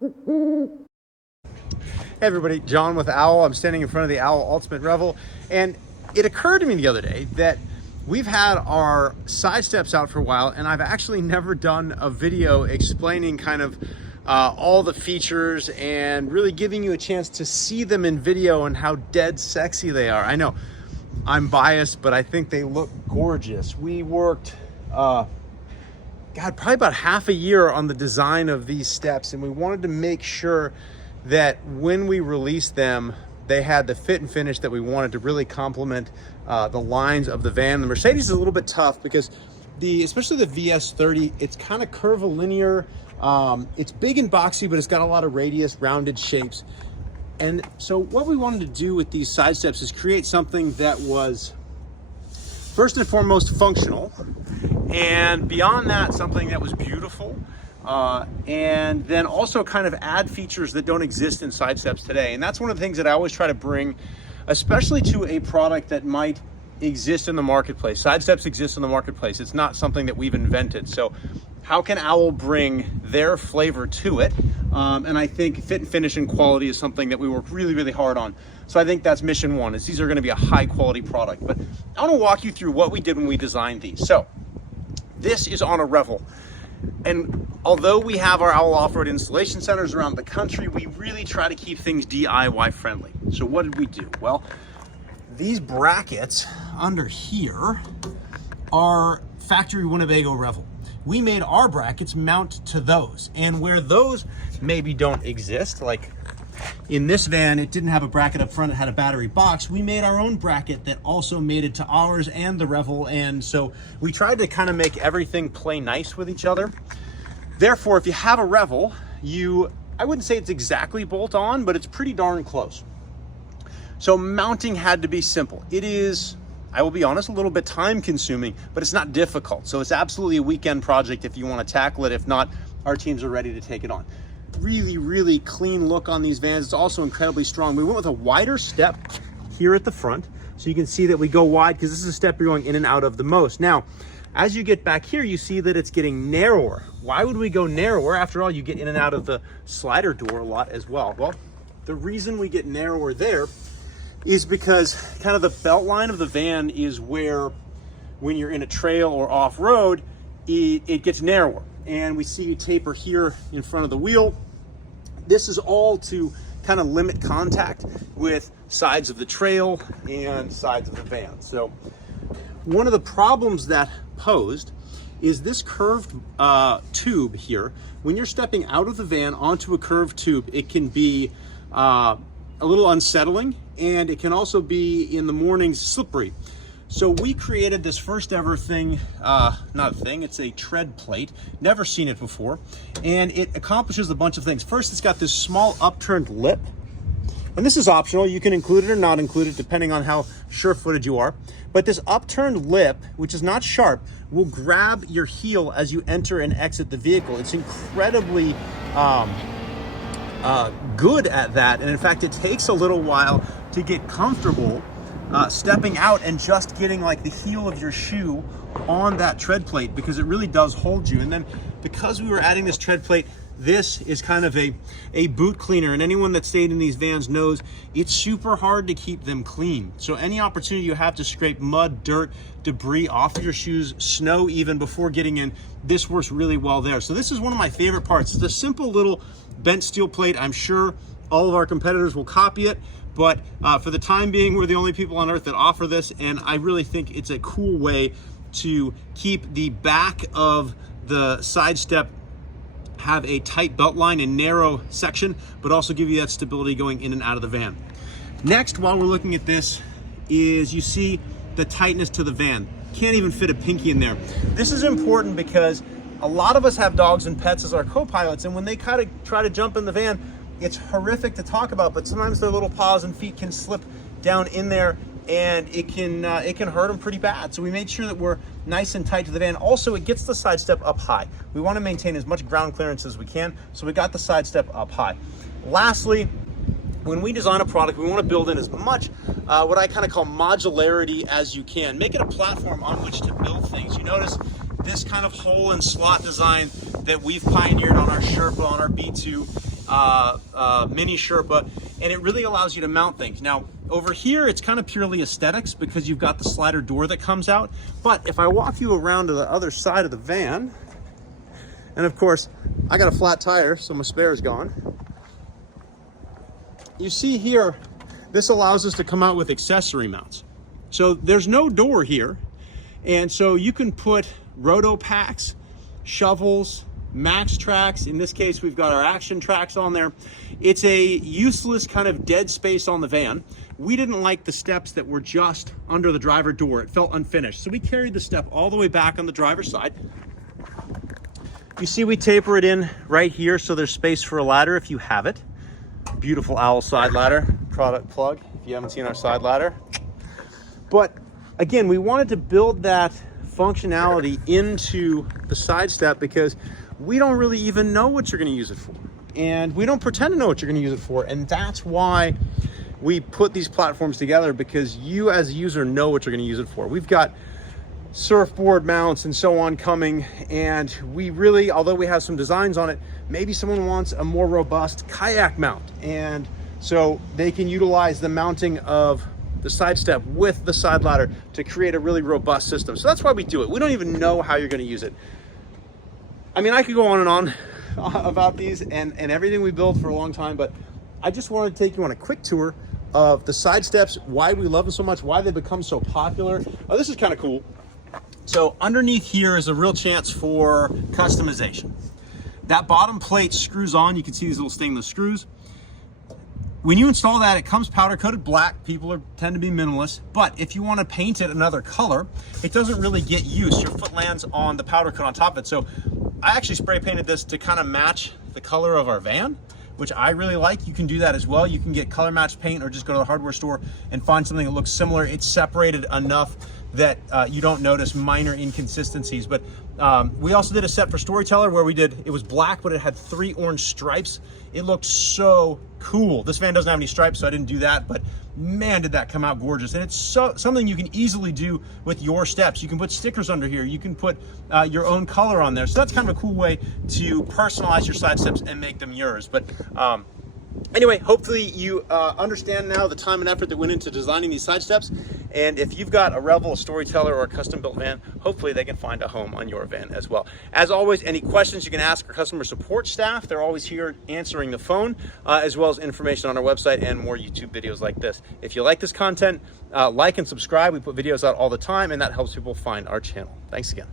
Hey everybody, John with Owl. I'm standing in front of the Owl Ultimate Revel, and it occurred to me the other day that we've had our side steps out for a while, and I've actually never done a video explaining kind of all the features and really giving you a chance to see them in video and how dead sexy they are. I know I'm biased, but I think they look gorgeous. We worked, probably about half a year on the design of these steps, and we wanted to make sure that when we released them, they had the fit and finish that we wanted to really complement the lines of the van. The Mercedes is a little bit tough because especially the VS30, it's kind of curvilinear. It's big and boxy, but it's got a lot of radius, rounded shapes. And so what we wanted to do with these side steps is create something that was first and foremost functional, and beyond that, something that was beautiful. And then also kind of add features that don't exist in side steps today. And that's one of the things that I always try to bring, especially to a product that might exist in the marketplace. Side steps exist in the marketplace. It's not something that we've invented. So how can Owl bring their flavor to it? And I think fit and finish and quality is something that we work really, really hard on. So I think that's mission one, is these are gonna be a high quality product. But I wanna walk you through what we did when we designed these. So this is on a Revel. And although we have our Owl off-road installation centers around the country, we really try to keep things DIY friendly. So what did we do? Well, these brackets under here are factory Winnebago Revel. We made our brackets mount to those. And where those maybe don't exist, like in this van, it didn't have a bracket up front, it had a battery box. We made our own bracket that also made it to ours and the Revel. And so we tried to kind of make everything play nice with each other. Therefore, if you have a Revel, I wouldn't say it's exactly bolt on, but it's pretty darn close. So mounting had to be simple. It is, I will be honest, a little bit time consuming, but it's not difficult. So it's absolutely a weekend project if you want to tackle it. If not, our teams are ready to take it on. Really, really clean look on these vans. It's also incredibly strong. We went with a wider step here at the front, so you can see that we go wide because this is a step you're going in and out of the most. Now, as you get back here, you see that it's getting narrower. Why would we go narrower? After all, you get in and out of the slider door a lot as well. Well, the reason we get narrower there is because kind of the belt line of the van is where, when you're in a trail or off-road, it gets narrower. And we see a taper here in front of the wheel. This is all to kind of limit contact with sides of the trail and sides of the van. So one of the problems that posed is this curved tube here. When you're stepping out of the van onto a curved tube, it can be a little unsettling, and it can also be in the mornings slippery. So we created this first ever thing, not a thing, it's a tread plate, never seen it before, and it accomplishes a bunch of things. First, it's got this small upturned lip, and this is optional. You can include it or not include it depending on how sure-footed you are. But this upturned lip, which is not sharp, will grab your heel as you enter and exit the vehicle. It's incredibly good at that, and in fact, it takes a little while to get comfortable stepping out and just getting like the heel of your shoe on that tread plate, because it really does hold you. And then because we were adding this tread plate, this is kind of a boot cleaner, and anyone that stayed in these vans knows it's super hard to keep them clean. So any opportunity you have to scrape mud, dirt, debris off of your shoes, snow even, before getting in, this works really well there. So this is one of my favorite parts. It's a simple little bent steel plate. I'm sure all of our competitors will copy it, but for the time being, we're the only people on earth that offer this, and I really think it's a cool way to keep the back of the side step, have a tight belt line and narrow section, but also give you that stability going in and out of the van. Next, while we're looking at this, is you see the tightness to the van. Can't even fit a pinky in there. This is important because a lot of us have dogs and pets as our co-pilots, and when they kind of try to jump in the van, it's horrific to talk about, but sometimes their little paws and feet can slip down in there, and it can hurt them pretty bad. So we made sure that we're nice and tight to the van. Also, it gets the side step up high. We want to maintain as much ground clearance as we can, so we got the side step up high. Lastly, when we design a product, we want to build in as much what I kind of call modularity as you can. Make it a platform on which to build things. You notice this kind of hole and slot design that we've pioneered on our Sherpa, on our B2. mini Sherpa, and it really allows you to mount things. Now, over here, it's kind of purely aesthetics because you've got the slider door that comes out. But if I walk you around to the other side of the van, and of course, I got a flat tire, so my spare is gone. You see here, this allows us to come out with accessory mounts. So there's no door here. And so you can put roto packs, shovels, max tracks. In this case, we've got our action tracks on there. It's a useless kind of dead space on the van. We didn't like the steps that were just under the driver door. It felt unfinished. So we carried the step all the way back on the driver's side. You see we taper it in right here so there's space for a ladder if you have it. Beautiful owl side ladder, product plug if you haven't seen our side ladder. But again, we wanted to build that functionality into the side step because we don't really even know what you're going to use it for. And we don't pretend to know what you're going to use it for. And that's why we put these platforms together, because you as a user know what you're going to use it for. We've got surfboard mounts and so on coming, and we really, although we have some designs on it, maybe someone wants a more robust kayak mount, and so they can utilize the mounting of the side step with the side ladder to create a really robust system. So that's why we do it. We don't even know how you're going to use it. I mean, I could go on and on about these and everything we build for a long time, but I just wanted to take you on a quick tour of the side steps, why we love them so much, why they become so popular. Oh, this is kind of cool. So underneath here is a real chance for customization. That bottom plate screws on. You can see these little stainless screws. When you install that, it comes powder coated black. People tend to be minimalist, but if you want to paint it another color, it doesn't really get used. Your foot lands on the powder coat on top of it. So I actually spray painted this to kind of match the color of our van, which I really like. You can do that as well. You can get color matched paint or just go to the hardware store and find something that looks similar. It's separated enough that you don't notice minor inconsistencies. But we also did a set for Storyteller where it was black, but it had 3 orange stripes. It looked so cool. This van doesn't have any stripes, so I didn't do that, but man, did that come out gorgeous. And it's something you can easily do with your steps. You can put stickers under here. You can put your own color on there. So that's kind of a cool way to personalize your side steps and make them yours. But anyway, hopefully you understand now the time and effort that went into designing these side steps. And if you've got a Revel, a Storyteller, or a custom built van, hopefully they can find a home on your van as well. As always, any questions you can ask our customer support staff. They're always here answering the phone, as well as information on our website and more YouTube videos like this. If you like this content, like and subscribe. We put videos out all the time, and that helps people find our channel. Thanks again.